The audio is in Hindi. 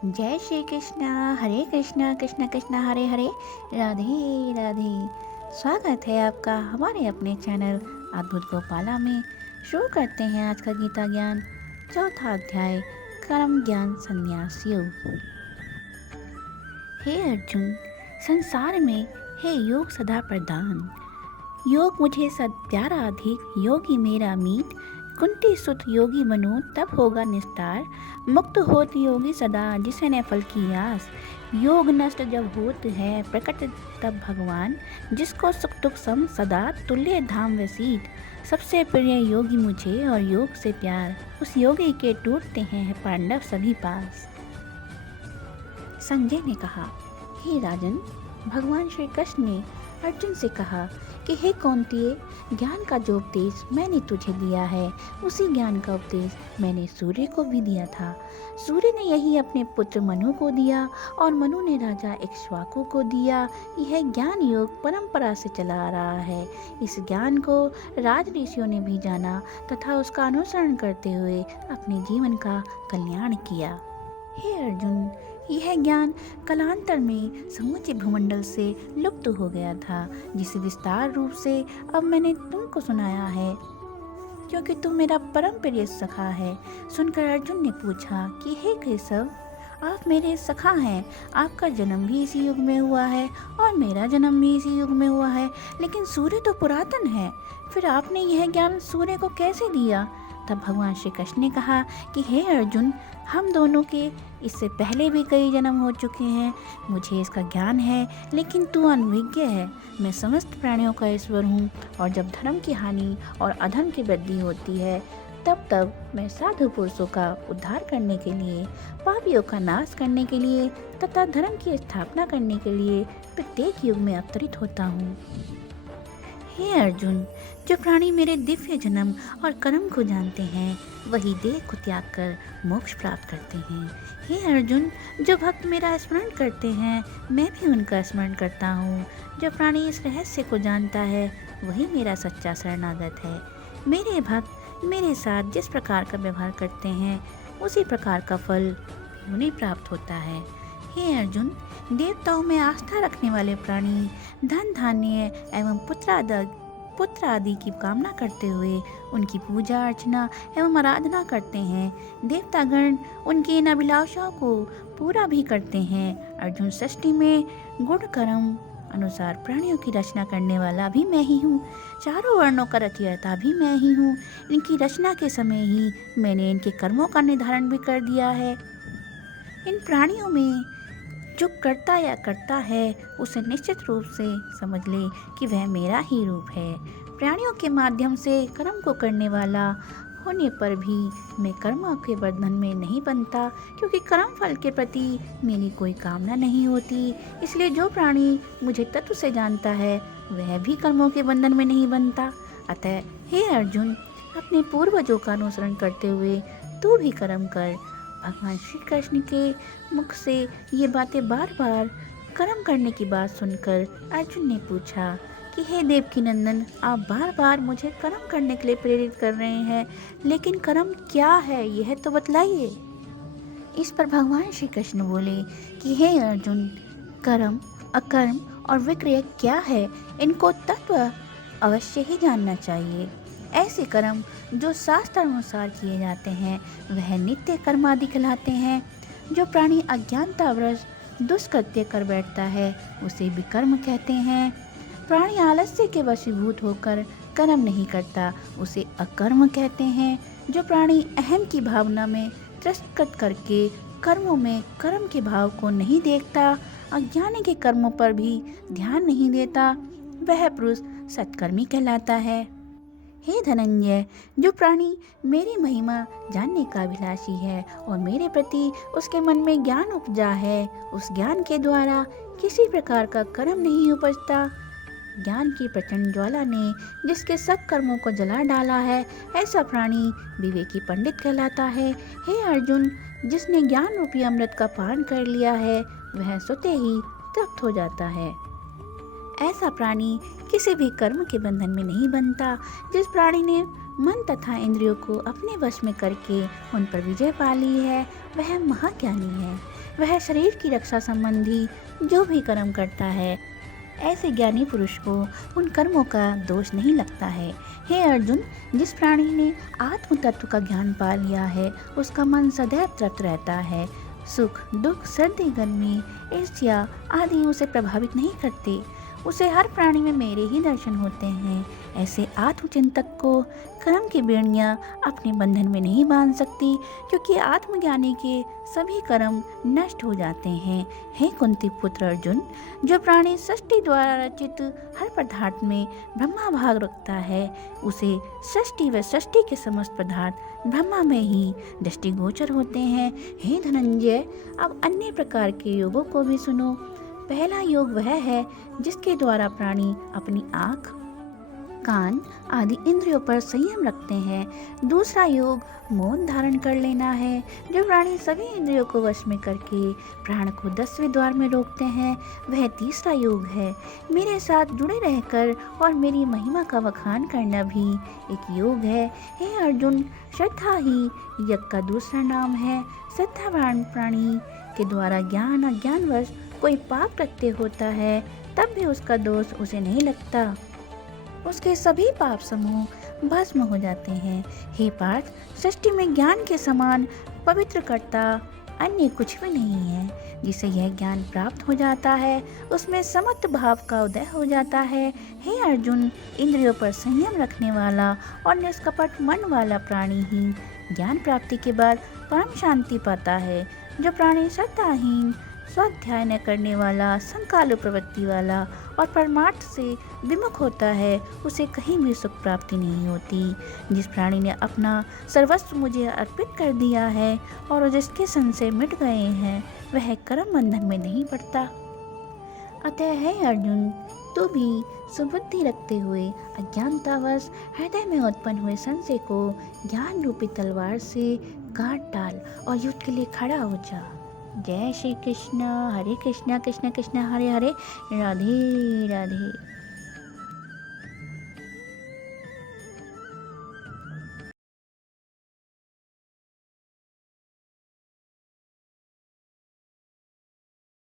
जय श्री कृष्णा, हरे कृष्णा कृष्णा कृष्णा हरे हरे, राधे राधे। स्वागत है आपका हमारे अपने चैनल अद्भुत गोपाला में। शुरू करते हैं आज का गीता ज्ञान, चौथा अध्याय, कर्म ज्ञान संन्यास योग। हे अर्जुन, संसार में है योग सदा प्रधान। योग मुझे सत्यारा अधिक, योगी मेरा मीत। कुंती सुत योगी बनो तब होगा निस्तार। मुक्त होत योगी सदा, जिसे न फल की आस। योग नष्ट जब होत है प्रकट तब भगवान। जिसको सुख दुख सम सदा, तुल्य धाम वसीत। सबसे प्रिय योगी मुझे और योग से प्यार। उस योगी के टूटते हैं पांडव सभी पास। संजय ने कहा, हे राजन, भगवान श्री कृष्ण ने अर्जुन से कहा कि हे कौंतेय, ज्ञान का जो उपदेश मैंने तुझे दिया है, उसी ज्ञान का उपदेश मैंने सूर्य को भी दिया था। सूर्य ने यही अपने पुत्र मनु को दिया और मनु ने राजा इक्ष्वाकु को दिया। यह ज्ञान योग परंपरा से चला आ रहा है। इस ज्ञान को राज ऋषियों ने भी जाना तथा उसका अनुसरण करते हुए अपने जीवन का कल्याण किया। हे अर्जुन, यह ज्ञान कालांतर में समूचे भूमंडल से लुप्त हो गया था, जिसे विस्तार रूप से अब मैंने तुमको सुनाया है, क्योंकि तुम मेरा परम प्रिय सखा है। सुनकर अर्जुन ने पूछा कि हे केशव, आप मेरे सखा हैं, आपका जन्म भी इसी युग में हुआ है और मेरा जन्म भी इसी युग में हुआ है, लेकिन सूर्य तो पुरातन है, फिर आपने यह ज्ञान सूर्य को कैसे दिया? तब भगवान श्री कृष्ण ने कहा कि हे अर्जुन, हम दोनों के इससे पहले भी कई जन्म हो चुके हैं। मुझे इसका ज्ञान है, लेकिन तू अनभिज्ञ है। मैं समस्त प्राणियों का ईश्वर हूँ और जब धर्म की हानि और अधर्म की वृद्धि होती है, तब मैं साधु पुरुषों का उद्धार करने के लिए, पापियों का नाश करने के लिए तथा धर्म की स्थापना करने के लिए प्रत्येक युग में अवतरित होता हूँ। हे अर्जुन, जो प्राणी मेरे दिव्य जन्म और कर्म को जानते हैं, वही देह को त्याग कर मोक्ष प्राप्त करते हैं। हे अर्जुन, जो भक्त मेरा स्मरण करते हैं, मैं भी उनका स्मरण करता हूँ। जो प्राणी इस रहस्य को जानता है, वही मेरा सच्चा शरणागत है। मेरे भक्त मेरे साथ जिस प्रकार का व्यवहार करते हैं, उसी प्रकार का फल भी उन्हें प्राप्त होता है। हे अर्जुन, देवताओं में आस्था रखने वाले प्राणी धन धान्य एवं पुत्र आदि की कामना करते हुए उनकी पूजा अर्चना एवं आराधना करते हैं। देवतागण उनकी इन अभिलाषाओं को पूरा भी करते हैं। अर्जुन, सृष्टि में गुण कर्म अनुसार प्राणियों की रचना करने वाला भी मैं ही हूँ। चारों वर्णों का रचयिता भी मैं ही हूँ। इनकी रचना के समय ही मैंने इनके कर्मों का निर्धारण भी कर दिया है। इन प्राणियों में जो करता या करता है, उसे निश्चित रूप से समझ ले कि वह मेरा ही रूप है। प्राणियों के माध्यम से कर्म को करने वाला होने पर भी मैं कर्मों के बंधन में नहीं बनता, क्योंकि कर्म फल के प्रति मेरी कोई कामना नहीं होती। इसलिए जो प्राणी मुझे तत्व से जानता है, वह भी कर्मों के बंधन में नहीं बनता। अतः हे अर्जुन, अपने पूर्वजों का अनुसरण करते हुए तू भी कर्म कर। भगवान श्री कृष्ण के मुख से ये बातें बार बार कर्म करने की बात सुनकर अर्जुन ने पूछा कि हे देवकी नंदन, आप बार बार मुझे कर्म करने के लिए प्रेरित कर रहे हैं, लेकिन कर्म क्या है यह तो बतलाइए। इस पर भगवान श्री कृष्ण बोले कि हे अर्जुन, कर्म, अकर्म और विक्रिया क्या है, इनको तत्व अवश्य ही जानना चाहिए। ऐसे कर्म जो शास्त्र अनुसार किए जाते हैं, वह नित्य कर्म आदि कहलाते हैं। जो प्राणी अज्ञानतावश दुष्कृत्य कर बैठता है, उसे विकर्म कहते हैं। प्राणी आलस्य के वशीभूत होकर कर्म नहीं करता, उसे अकर्म कहते हैं। जो प्राणी अहम की भावना में तिरस्कृत करके कर्मों में कर्म के भाव को नहीं देखता, अज्ञानी के कर्मों पर भी ध्यान नहीं देता, वह पुरुष सत्कर्मी कहलाता है। हे धनंजय, जो प्राणी मेरी महिमा जानने का अभिलाषी है और मेरे प्रति उसके मन में ज्ञान उपजा है, उस ज्ञान के द्वारा किसी प्रकार का कर्म नहीं उपजता। ज्ञान की प्रचंड ज्वाला ने जिसके सब कर्मों को जला डाला है, ऐसा प्राणी विवेकी पंडित कहलाता है। हे अर्जुन, जिसने ज्ञान रूपी अमृत का पान कर लिया है, वह स्वतः ही तृप्त हो जाता है। ऐसा प्राणी किसी भी कर्म के बंधन में नहीं बनता। जिस प्राणी ने मन तथा इंद्रियों को अपने वश में करके उन पर विजय पा ली है, वह महाज्ञानी है। वह शरीर की रक्षा संबंधी जो भी कर्म करता है, ऐसे ज्ञानी पुरुष को उन कर्मों का दोष नहीं लगता है। हे अर्जुन, जिस प्राणी ने आत्म तत्व का ज्ञान पा लिया है, उसका मन सदैव तृप्त रहता है। सुख, दुख, सर्दी, गर्मी, ईर्ष्या आदि उसे प्रभावित नहीं करते। उसे हर प्राणी में मेरे ही दर्शन होते हैं। ऐसे आत्मचिंतक को कर्म की बेड़ियां अपने बंधन में नहीं बांध सकती, क्योंकि आत्मज्ञानी के सभी कर्म नष्ट हो जाते हैं। हे कुंती पुत्र अर्जुन, जो प्राणी सृष्टि द्वारा रचित हर पदार्थ में ब्रह्मा भाग रखता है, उसे सृष्टि व सृष्टि के समस्त पदार्थ ब्रह्मा में ही दृष्टिगोचर होते हैं। हे धनंजय, अब अन्य प्रकार के योगों को भी सुनो। पहला योग वह है जिसके द्वारा प्राणी अपनी आँख, कान आदि इंद्रियों पर संयम रखते हैं। दूसरा योग मौन धारण कर लेना है, जो प्राणी सभी इंद्रियों को वश में करके प्राण को 10वें द्वार में रोकते हैं। वह तीसरा योग है। मेरे साथ जुड़े रहकर और मेरी महिमा का बखान करना भी एक योग है। हे अर्जुन, श्रद्धा ही यज्ञ का दूसरा नाम है। श्रद्धावान प्राणी के द्वारा ज्ञान अज्ञानवश कोई पाप कृत्य होता है, तब भी उसका दोष उसे नहीं लगता। उसके सभी पाप समूह भस्म हो जाते हैं। हे पार्थ, सृष्टि में ज्ञान के समान पवित्र करता अन्य कुछ भी नहीं है। जिसे यह ज्ञान प्राप्त हो जाता है, उसमें समत्व भाव का उदय हो जाता है। हे अर्जुन, इंद्रियों पर संयम रखने वाला और निष्कपट मन वाला प्राणी ही ज्ञान प्राप्ति के बाद परम शांति पाता है। जो प्राणी श्रद्धाहीन, स्वाध्याय न करने वाला, संकालु प्रवृत्ति वाला और परमार्थ से विमुख होता है, उसे कहीं भी सुख प्राप्ति नहीं होती। जिस प्राणी ने अपना सर्वस्व मुझे अर्पित कर दिया है और जिसके संशय मिट गए हैं, वह कर्म बंधन में नहीं पड़ता। अतः है अर्जुन, तू भी सुबुद्धि रखते हुए अज्ञानतावश हृदय में उत्पन्न हुए संशय को ज्ञान रूपी तलवार से काट डाल और युद्ध के लिए खड़ा हो जा। जय श्री कृष्ण। हरे कृष्णा कृष्ण कृष्ण हरे हरे, राधे राधे।